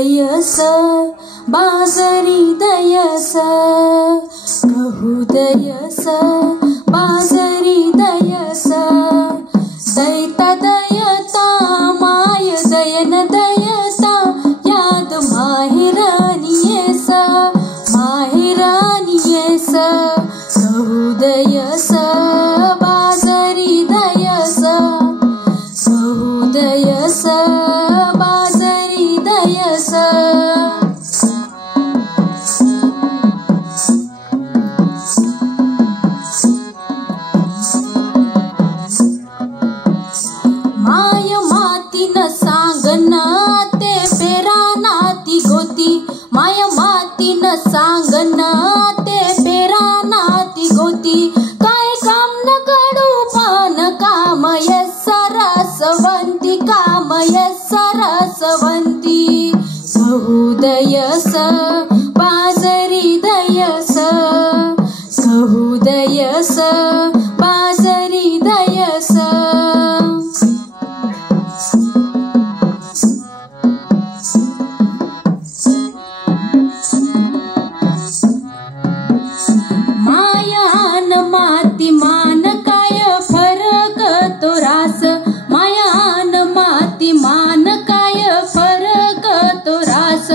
दयस बाजरी दयस गहू दयस बाजरी दयस दैता दयता माय दयन दयता याद माहेरानी येस गहू दयस बाजरी दयस गहू दयस बाजरी दयस माय मातीन सांगन ते पेरा नाती गोती माय मातीन सांगन ते पेरा नाती गोती काय काम न कडू पान काम सरसवंती काम सरसवंती गहू दयस बाजरी दयस गहू दयस बाजरी दयस मायान माती मान काय फरक तो रास मायान माती मान काय फरक तो रास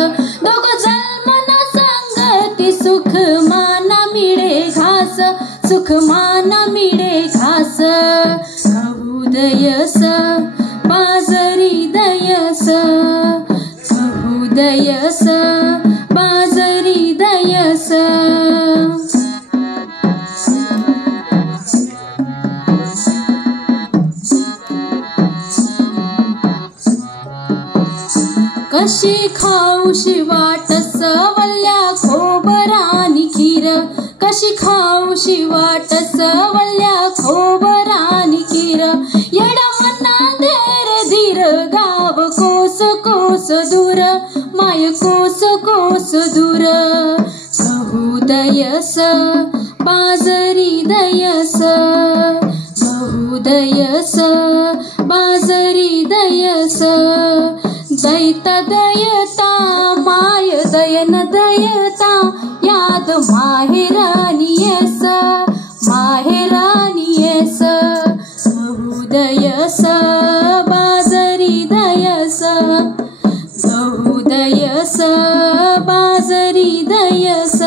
दोघ जन्मन संगती सुख माना मिळे घास सुख माना मिळे घास गहू दयस बाजरी दयस गहू दयस बाजरी दयस कशी खाऊशी वाटस वल्ल्या खोबरानी खीर कशी खाऊशी वाटस वल्ल्या खोबरानी खीर येडा मना धीर धीर गाव कोस कोस दूर माय कोस कोस दूर गहू दयस बाजरी दयस गहू दयस बाजरी दयस दैता दयता माय दयन दयता याद माहेरानी येस गहू दयस बाजरी दयस गहू दयस बाजरी दयस